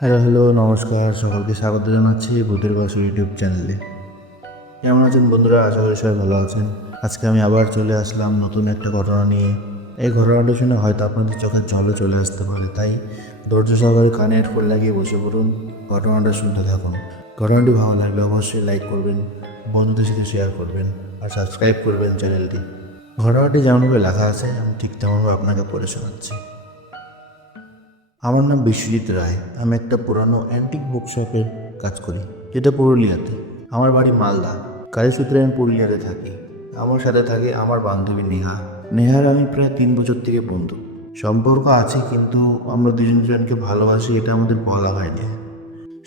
Hello hello নমস্কার, সকলকে স্বাগত জানাচ্ছি ভূতের বাসু ইউটিউব চ্যানেলে। কেমন আছেন বন্ধুরা? আশা করি সবাই ভালো আছেন। আজকে আমি আবার চলে আসলাম নতুন একটা ঘটনা নিয়ে। এই ঘটনাটা শুনে হয়তো আপনাদের চোখের জলে চলে আসতে পারে, তাই ধৈর্য সহকারে কানে হেডফোন লাগিয়ে বসে পড়ুন, ঘটনাটা শুনতে থাকুন। ঘটনাটি ভালো লাগলে অবশ্যই লাইক করবেন, বন্ধুদের সাথে শেয়ার করবেন আর সাবস্ক্রাইব করবেন চ্যানেলটি। ঘটনাটি যেমনভাবে লেখা আছে আমি ঠিক তেমনভাবে আপনাকে পড়ে শোনাচ্ছি। আমার নাম বিশ্বজিৎ রায়। আমি একটা পুরানো অ্যান্টিক বুক শপের কাজ করি, যেটা পুরুলিয়াতে। আমার বাড়ি মালদা। কাজের সূত্রে আমি পুরুলিয়াতে থাকি। আমার সাথে থাকে আমার বান্ধবী নেহা। নেহার আমি প্রায় 3 বছর থেকে বন্ধু। সম্পর্ক আছে, কিন্তু আমরা দুজন দুজনকে ভালোবাসি এটা আমাদের বলা হয়নি।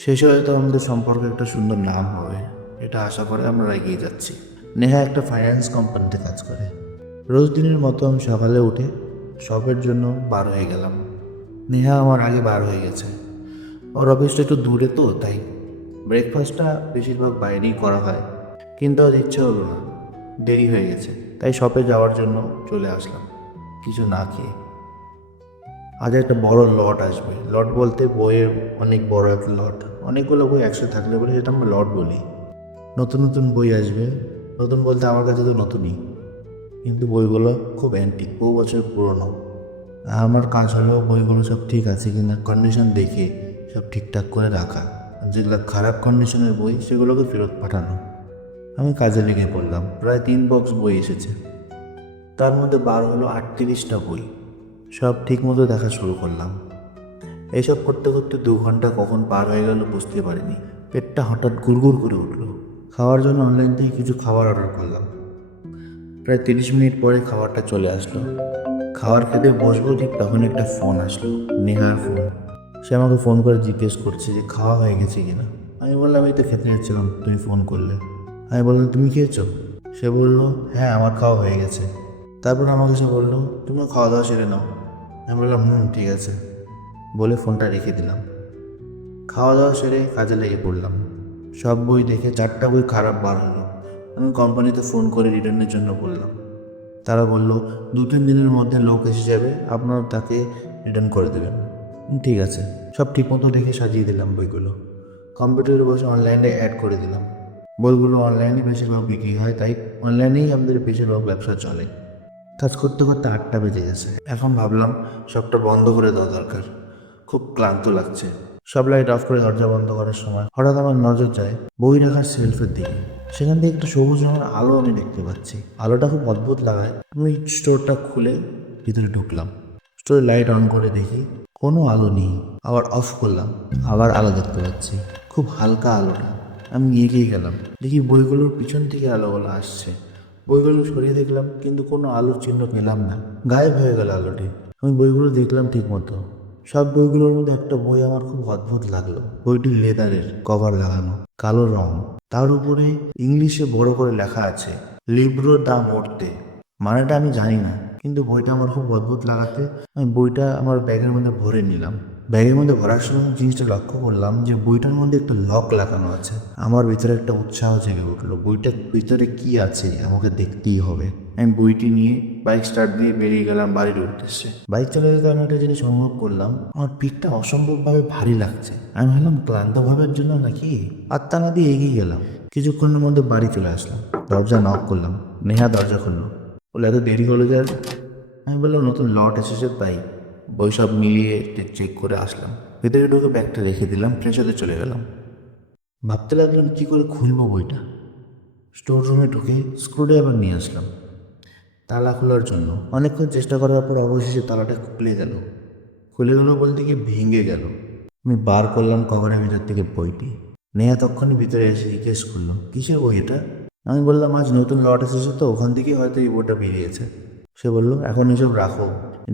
শেষে হয়তো আমাদের সম্পর্কে একটা সুন্দর নাম হবে, এটা আশা করে আমরা এগিয়ে যাচ্ছি। নেহা একটা ফাইন্যান্স কোম্পানিতে কাজ করে। রোজ দিনের মতো আমি সকালে উঠে শপের জন্য বার হয়ে গেলাম। নেহা আমার আগে বার হয়ে গেছে। ওর অফিসটা একটু দূরে, তো তাই ব্রেকফাস্টটা বেশিরভাগ বাইরেই করা হয়, কিন্তু আজ ইচ্ছে হলো না, দেরি হয়ে গেছে, তাই শপে যাওয়ার জন্য চলে আসলাম কিছু না খেয়ে। আজ একটা বড় লট আসবে। লট বলতে বইয়ের অনেক বড় একটা লট, অনেকগুলো বই একসাথে থাকলে বলে সেটা আমরা লট বলি। নতুন নতুন বই আসবে। নতুন বলতে আমার কাছে তো নতুনই, কিন্তু বইগুলো খুব অ্যান্টিক, বহু বছর পুরনো। আমার কাজ হলো বইগুলো সব ঠিক আছে কিনা কন্ডিশন দেখে সব ঠিকঠাক করে রাখা, আর যেগুলো খারাপ কন্ডিশনের বই সেগুলোকে ফেরত পাঠানো। আমি কাজে লেগে পড়লাম। প্রায় 3 বক্স বই এসেছে, তার মধ্যে বার হলো 38টা বই। সব ঠিক মতো দেখা শুরু করলাম। এইসব করতে করতে 2 ঘন্টা কখন পার হয়ে গেল বুঝতে পারিনি। পেটটা হঠাৎ গুড়গুড় করে উঠলো। খাওয়ার জন্য অনলাইন থেকে কিছু খাবার অর্ডার করলাম। প্রায় 30 মিনিট পরে খাবারটা চলে আসলো। খাবার খেতে বসবো, ঠিক তখন একটা ফোন আসলো, নেহার ফোন। সে আমাকে ফোন করে জিজ্ঞেস করছে যে খাওয়া হয়ে গেছে কিনা। আমি বললাম এই তো খেতে যাচ্ছিলাম, তুমি ফোন করলে। আমি বললাম তুমি খেয়েছো? সে বললো হ্যাঁ আমার খাওয়া হয়ে গেছে। তারপর আমাকে সে বললো তুমিও খাওয়া দাওয়া সেরে নাও। আমি বললাম ঠিক আছে, বলে ফোনটা রেখে দিলাম। খাওয়া দাওয়া সেরে কাজে লেগে পড়লাম। সব বই দেখে 4টা বই খারাপ বার হলো। আমি কোম্পানিতে ফোন করে রিটার্নের জন্য বললাম। তারা বলল 2-3 দিনের মধ্যে লোক এসে যাবে, আপনারা তাকে রিটার্ন করে দেবেন। ঠিক আছে। সব ঠিকমতো দেখে সাজিয়ে দিলাম বইগুলো। কম্পিউটারে বসে অনলাইনে অ্যাড করে দিলাম। বইগুলো অনলাইনে বেশিরভাগ বিক্রি হয়, তাই অনলাইনেই আমাদের বেশিরভাগ ব্যবসা চলে। কাজ করতে করতে 8টা বেজে গেছে। এখন ভাবলাম সবটা বন্ধ করে দেওয়া দরকার, খুব ক্লান্ত লাগছে। সব লাইট অফ করে দরজা বন্ধ করার সময় হঠাৎ আমার নজর যায় বই রাখার শেলফের দিকে। সেখান থেকে একটা সবুজ রঙের আলো আমি দেখতে পাচ্ছি। আলোটা খুব অদ্ভুত লাগায়। আমি স্টোরটা খুলে ভিতরে ঢুকলাম। স্টোরে লাইট অন করে দেখি কোনো আলো নেই। আবার অফ করলাম, আবার আলো দেখতে পাচ্ছি, খুব হালকা আলোটা। আমি এগিয়ে গেলাম, দেখি বইগুলোর পিছন থেকে আলোগুলো আসছে। বইগুলো সরিয়ে দেখলাম, কিন্তু কোনো আলোর চিহ্ন পেলাম না, গায়েব হয়ে গেল আলোটি। আমি বইগুলো দেখলাম ঠিক মতো। সব বইগুলোর মধ্যে একটা বই আমার খুব অদ্ভুত লাগলো। বইটি লেদারের, কভার লাগানো, কালো রং। তার উপরে ইংলিশে বড় করে লেখা আছে লিব্রো দা মর্তে। মানেটা আমি জানি না, কিন্তু বইটা আমার খুব অদ্ভুত লাগাতে আমি বইটা আমার ব্যাগের মধ্যে ভরে নিলাম। ব্যাগের মধ্যে ভরার সময় জিনিসটা লক্ষ্য করলাম যে বইটার মধ্যে একটা লক লাগানো আছে। আমার ভিতরে একটা উৎসাহ জেগে উঠলো, বইটার ভিতরে কি আছে আমাকে দেখতেই হবে। আমি বইটি নিয়ে বাইক স্টার্ট দিয়ে বেরিয়ে গেলাম বাড়ির উদ্দেশ্যে। বাইক চালাতে যেতে আমি একটা জিনিস অনুভব করলাম, আমার পিঠটা অসম্ভবভাবে ভারী লাগছে। আমি ভাবলাম ক্লান্ত ভাবের জন্য নাকি। আত্মা না দিয়ে এগিয়ে গেলাম। কিছুক্ষণের মধ্যে বাড়ি চলে আসলাম। দরজা নক করলাম। নেহা দরজা খুললো, বলে এত দেরি হলো যে? আমি বললাম নতুন লট এসেছে তাই। বই সব মিলিয়ে চেক করে আসলাম। ভিতরে ঢুকে ব্যাগটা রেখে দিলাম, ফ্রেশ হতে চলে গেলাম। ভাবতে লাগলাম কী করে খুলবো বইটা। স্টোর রুমে ঢুকে স্ক্রুড্রাইভার নিয়ে আসলাম তালা খোলার জন্য। অনেকক্ষণ চেষ্টা করার পর অবশেষে তালাটা খুলে গেল বলতে গিয়ে ভেঙে গেল। আমি বার করলাম কভারের ভিতর থেকে বইটি। নেহা তখনই ভিতরে এসে জিজ্ঞেস করলো কিসের বই এটা। আমি বললাম আজ নতুন লট এসেছে তো, ওখান থেকেই হয়তো এই বইটা বেরিয়েছে। সে বললো এখন এসব রাখো,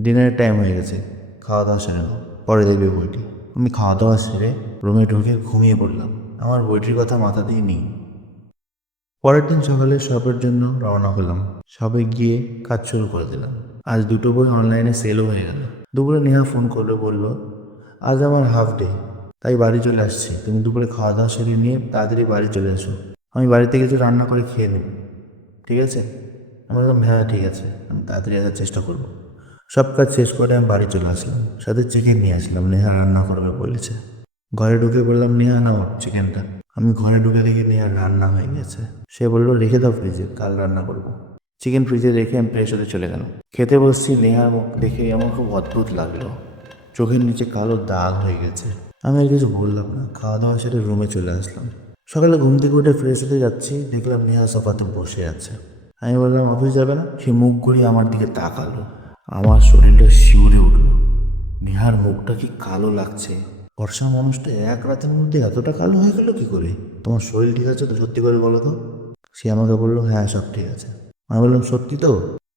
ডিনারের টাইম হয়ে গেছে, খাওয়া দাওয়া সেরে নাও, পরে দেখবে বইটি। আমি খাওয়া দাওয়া সেরে রুমে ঢুকে ঘুমিয়ে পড়লাম। আমার বইটির কথা মাথাতেই নেই। পরের দিন সকালে শপের জন্য রওনা হলাম। শপে গিয়ে কাজ শুরু করে দিলাম। আজ 2টো বই অনলাইনে সেলও হয়ে গেল। দুপুরে নেহা ফোন করলে বলল আজ আমার হাফ ডে, তাই বাড়ি চলে আসছি। তুমি দুপুরে খাওয়া দাওয়া সেরে নিয়ে তাড়াতাড়ি বাড়ি চলে এসো। আমি বাড়িতে কিছু রান্না করে খেয়ে নেব, ঠিক আছে? আমি বললাম হ্যাঁ ঠিক আছে, আমি তাড়াতাড়ি আসার চেষ্টা করব। সব কাজ শেষ করে আমি বাড়ি চলে আসলাম। সাথে চিকেন নিয়ে আসলাম, নেহা রান্না করবে বলেছে। ঘরে ঢুকে বললাম, নেহা নাও চিকেনটা। আমি ঘরে ঢুকে দেখি নেহার রান্না হয়ে গেছে। সে বললো, রেখে দাও ফ্রিজে, কাল রান্না করবো। চিকেন ফ্রিজে রেখে আমি ফ্রেশ হতে চলে গেলাম। খেতে বসছি, নেহার মুখ দেখে আমার খুব অদ্ভুত লাগলো। চোখের নিচে কালো দাগ হয়ে গেছে। আমি আর কিছু বললাম না, খাওয়া দাওয়া সেরে রুমে চলে আসলাম। সকালে ঘুম থেকে উঠে ফ্রেশ হতে যাচ্ছি, দেখলাম নেহা সোফাতে বসে আছে। আমি বললাম, অফিস যাবে না? সে মুখ ঘুরিয়ে আমার দিকে তাকালো। আমার শরীরটা শিউরে উঠলো। নেহার মুখটা কি কালো লাগছে! ফর্সা মানুষটা এক রাতের মধ্যে এতটা কালো হয়ে গেল কি করে? তোমার শরীর ঠিক আছে তো? সত্যি করে বলো তো। সে আমাকে বললো, হ্যাঁ সব ঠিক আছে। আমি বললাম, সত্যি তো?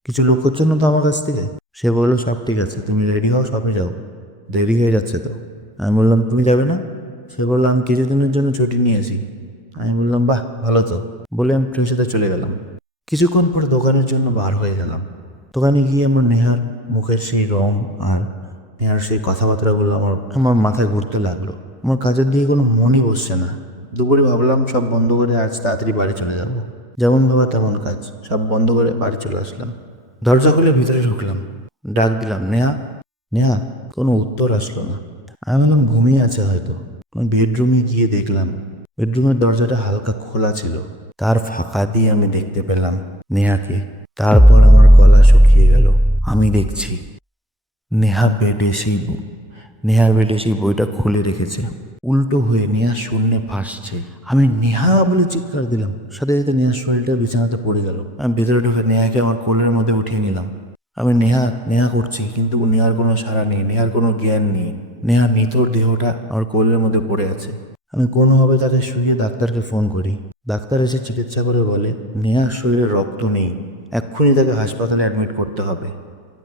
কিছু লোক করছো না তো আমার কাছ থেকে? সে বললো, সব ঠিক আছে, তুমি রেডি হও, সবে যাও, দেরি হয়ে যাচ্ছে তো। আমি বললাম, তুমি যাবে না? সে বললো, আমি কিছুদিনের জন্য ছুটি নিয়েছি। আমি বললাম, বাহ ভালো তো। বলে আমি ফ্রেশ হতে চলে গেলাম। কিছুক্ষণ পরে দোকানের জন্য বার হয়ে গেলাম। দোকানে গিয়ে আমার নেহার মুখের সেই রং আর নেহার সেই কথাবার্তাগুলো আমার আমার মাথায় ঘুরতে লাগলো। আমার কাজের দিকে কোনো মনই বসছে না। দুপুরে ভাবলাম সব বন্ধ করে আজ তাড়াতাড়ি বাড়ি চলে যাব। যেমন ভাবা তেমন কাজ, সব বন্ধ করে বাড়ি চলে আসলাম। দরজা খুলে ভিতরে ঢুকলাম, ডাক দিলাম, নেহা। নেহা কোনো উত্তর আসলো না। আমি ভাবলাম ঘুমিয়ে আছে হয়তো। আমি বেডরুমে গিয়ে দেখলাম বেডরুমের দরজাটা হালকা খোলা ছিল। তার ফাঁকা দিয়ে আমি দেখতে পেলাম নেহাকে। তারপর আমার গলা শুকিয়ে গেল। আমি দেখছি নেহা বেডে সেই নেহার বেডে সেই বইটা খুলে রেখেছে, উল্টো হয়ে নেহা শূন্যে ভাসছে। আমি নেহা বলে চিৎকার দিলাম, সাথে সাথে নেহার শরীরটা বিছানাতে পড়ে গেল। আমি ভেতরে ঢুকে নেহাকে আমার কোলের মধ্যে উঠিয়ে নিলাম। আমি নেহা নেহা করছি, কিন্তু নেহার কোনো সাড়া নেই, নেহার কোনো জ্ঞান নেই। নেহার নিথর দেহটা আমার কোলের মধ্যে পড়ে আছে। আমি কোনোভাবে তাকে শুয়ে ডাক্তারকে ফোন করি। ডাক্তার এসে চিকিৎসা করে বলে, নেহার শরীরে রক্ত নেই, এক্ষুনি তাকে হাসপাতালে অ্যাডমিট করতে হবে,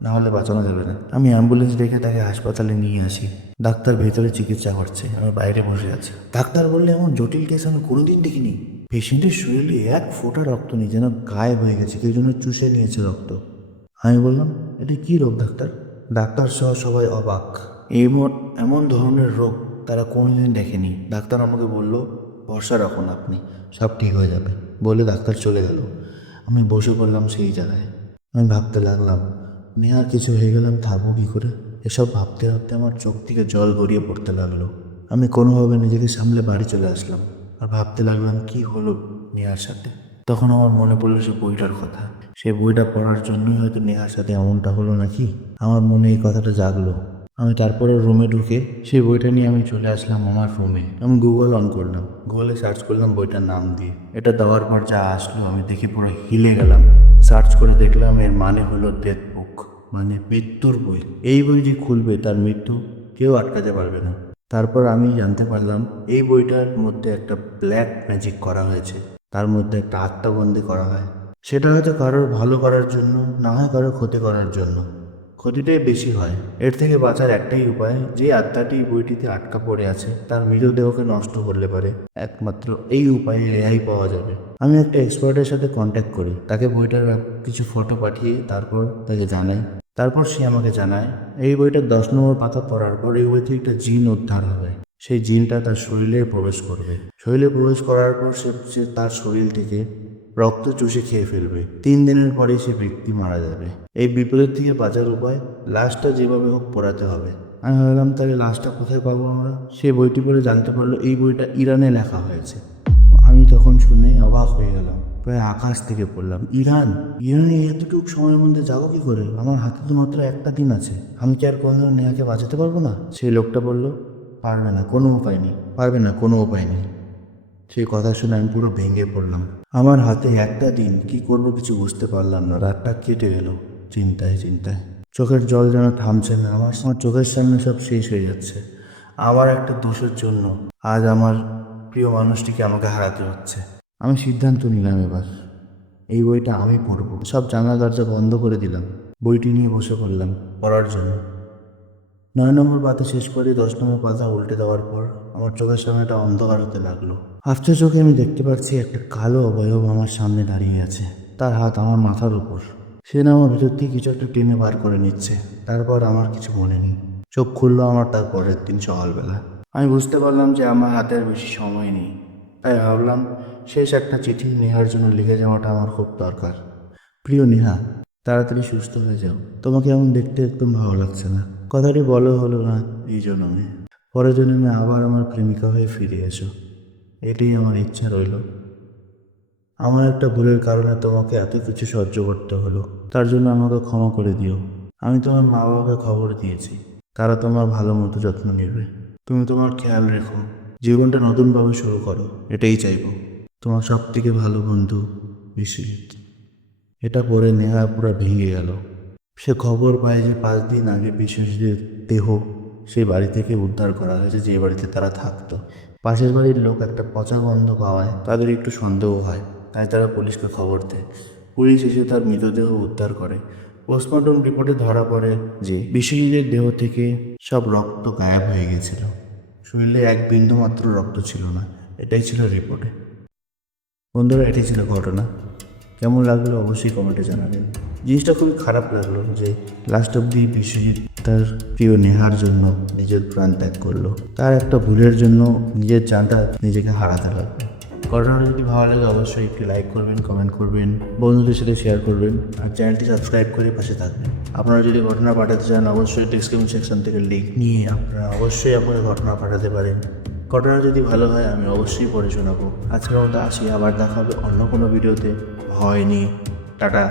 না হলে বাঁচানো যাবে না। আমি অ্যাম্বুলেন্স ডেকে তাকে হাসপাতালে নিয়ে আসি। ডাক্তার ভেতরে চিকিৎসা করছে, আমি বাইরে বসে আছি। ডাক্তার বললে, এমন জটিল কেস আমি কোনোদিন দেখিনি। পেশেন্টের শরীরে এক ফোঁটা রক্ত নেই, যেন গায়েব হয়ে গেছে, কেউ যেন চুষে নিয়েছে রক্ত। আমি বললাম, এটা কি রোগ ডাক্তার? ডাক্তার সহ সবাই অবাক। এমন এমন ধরনের রোগ তারা কোনোদিন দেখেনি। ডাক্তার আমাকে বলল, ভরসা রাখুন আপনি, সব ঠিক হয়ে যাবে, বলে ডাক্তার চলে গেল। আমি বসে পড়লাম সেই জায়গায়। আমি ভাবতে লাগলাম, নেহার কিছু হয়ে গেলাম, থাকবো কী করে? এসব ভাবতে ভাবতে আমার চোখ থেকে জল গড়িয়ে পড়তে লাগলো। আমি কোনোভাবে নিজেকে সামলে বাড়ি চলে আসলাম আর ভাবতে লাগলাম কি হলো নেহার সাথে। তখন আমার মনে পড়লো সে বইটার কথা। সে বইটা পড়ার জন্যই হয়তো নেহার সাথে এমনটা হলো নাকি। আমার মনে এই কথাটা জাগলো। আমি তারপরে রুমে ঢুকে সেই বইটা নিয়ে আমি চলে আসলাম আমার রুমে। আমি গুগল অন করলাম, গুগলে সার্চ করলাম বইটার নাম দিয়ে। এটা দেওয়ার পর যা আসলো আমি দেখে পুরো হিলে গেলাম। সার্চ করে দেখলাম এর মানে হলো ডেথ বুক, মানে মৃত্যুর বই। এই বই যে খুলবে তার মৃত্যু কেউ আটকাতে পারবে না। তারপর আমি জানতে পারলাম এই বইটার মধ্যে একটা ব্ল্যাক ম্যাজিক করা হয়েছে, তার মধ্যে একটা আত্মবন্দী করা হয়। সেটা হয়তো কারোর ভালো করার জন্য, না হয় কারোর ক্ষতি করার জন্য। ক্ষতিটাই বেশি হয়। এর থেকে বাঁচার একটাই উপায়, যে আত্মাটি বইটিতে আটকা পড়ে আছে তার মৃতদেহকে নষ্ট করলে পারে, একমাত্র এই উপায়ে রেহাই পাওয়া যাবে। আমি একটা এক্সপার্টের সাথে কন্ট্যাক্ট করি, তাকে বইটার কিছু ফটো পাঠিয়ে তারপর তাকে জানাই। তারপর সে আমাকে জানায় এই বইটার 10 নম্বর পাতা পড়ার পর এই বই থেকে একটা জিন উদ্ধার হবে। সেই জিনটা তার শরীরে প্রবেশ করবে। শরীরে প্রবেশ করার পর সে তার শরীর থেকে রক্ত চুষে খেয়ে ফেলবে। 3 দিনের পরে সে ব্যক্তি মারা যাবে। এই বিপদের থেকে বাঁচার উপায়, লাশটা যেভাবে হোক পোড়াতে হবে। আমি ভাবলাম, তাহলে লাশটা কোথায় পাবো আমরা? সে বইটি পড়ে জানতে পারলো এই বইটা ইরানে লেখা হয়েছে। আমি তখন শুনে অবাক হয়ে গেলাম, প্রায় আকাশ থেকে পড়লাম। ইরান? ইরানে এতটুকু সময়ের মধ্যে যাবো কি করে? আমার হাতে তো মাত্র একটা দিন আছে, আমি কি আর কোনোদিন নেহাকে বাঁচাতে পারবো না? সেই লোকটা বলল, পারবে না, কোনো উপায় নেই, পারবে না, কোনো উপায় নেই। সেই কথা শুনে আমি পুরো ভেঙে পড়লাম। আমার হাতে একটা দিন, কি করব কিছু বুঝতে পারলাম না। রাতটা কেটে গেল চিন্তায় চিন্তায়। চোখের জল যেন থামছে না। আমার চোখের সামনে সব শেষ হয়ে যাচ্ছে। আমার একটা দোষের জন্য আজ আমার প্রিয় মানুষটিকে আমাকে হারাতে হচ্ছে। আমি সিদ্ধান্ত নিলাম, এবার এই বইটা আমি পড়ব। সব জানলা দরজা বন্ধ করে দিলাম, বইটি নিয়ে বসে পড়লাম পড়ার জন্য। 9 নম্বর পাতা শেষ করে 10 নম্বর পাতা উল্টে দেওয়ার পর আমার চোখের সামনে একটা অন্ধকার হতে লাগলো। আস্তে চোখে আমি দেখতে পাচ্ছি একটা কালো অবয়ব আমার সামনে দাঁড়িয়ে আছে। তার হাত আমার মাথার উপর। সে না আমার ভিতর থেকে কিছু একটা টেনে বার করে নিচ্ছে। তারপর আমার কিছু মনে নেই। চোখ খুললো আমার তার পরের দিন সকালবেলা। আমি বুঝতে পারলাম যে আমার হাতে আর বেশি সময় নেই। তাই ভাবলাম শেষ একটা চিঠি নেহার জন্য লিখে যাওয়াটা আমার খুব দরকার। প্রিয় নেহা, তাড়াতাড়ি সুস্থ হয়ে যাও। তোমাকে এমন দেখতে একদম ভালো লাগছে না। কথাটি বলো হলো না এই জন্যে। পরের জন্মে আবার আমার প্রেমিকা হয়ে ফিরে এসো, এটাই আমার ইচ্ছা রইল। আমার একটা ভুলের কারণে তোমাকে এত কিছু সহ্য করতে হলো, তার জন্য আমাকে ক্ষমা করে দিও। আমি তোমার মা বাবাকে খবর দিয়েছি, তারা তোমার ভালো মতো যত্ন নেবে। তুমি তোমার খেয়াল রেখো, জীবনটা নতুনভাবে শুরু করো, এটাই চাইবো। তোমার সব থেকে ভালো বন্ধু বিশ্বজিৎ। এটা পড়ে নেহা পুরো ভেঙে গেল। সে খবর পায় যে 5 দিন আগে বিশ্বজিতের দেহ সেই বাড়ি থেকে উদ্ধার করা হয়েছে, যে বাড়িতে তারা থাকতো। পাশের বাড়ির লোক একটা পচা গন্ধ পাওয়ায় তাদের একটু সন্দেহ হয়, তাই তারা পুলিশকে খবর দেয়। পুলিশ এসে তার মৃতদেহ উদ্ধার করে। পোস্টমর্টম রিপোর্টে ধরা পড়ে যে বিশ্বজিতের দেহ থেকে সব রক্ত গায়েব হয়ে গেছিল, শরীরে এক বিন্দু মাত্র রক্ত ছিল না। এটাই ছিল রিপোর্টে। বন্ধুরা, এটাই ছিল ঘটনা। কেমন লাগলো অবশ্যই কমেন্টে জানাবেন। জিনিসটা খুবই খারাপ লাগলো যে লাস্ট অব্দি বিশ্বজিৎ তার প্রিয় নেহার জন্য নিজের প্রাণ ত্যাগ করলো। তার একটা ভুলের জন্য নিজের জানটা নিজেকে হারাতে লাগবে। ঘটনাটা যদি ভালো লাগে অবশ্যই একটি লাইক করবেন, কমেন্ট করবেন, বন্ধুদের সাথে শেয়ার করবেন, আর চ্যানেলটি সাবস্ক্রাইব করে পাশে থাকবেন। আপনারা যদি ঘটনা পাঠাতে চান অবশ্যই ডেসক্রিপশন সেকশন থেকে লিঙ্ক নিয়ে আপনারা অবশ্যই আপনার ঘটনা পাঠাতে পারেন। ঘটনা যদি ভালো হয় আমি অবশ্যই পড়ে শোনাবো। আজকের মতো আসি, আবার দেখা হবে অন্য কোনো ভিডিওতে। হয়নি, টাটা।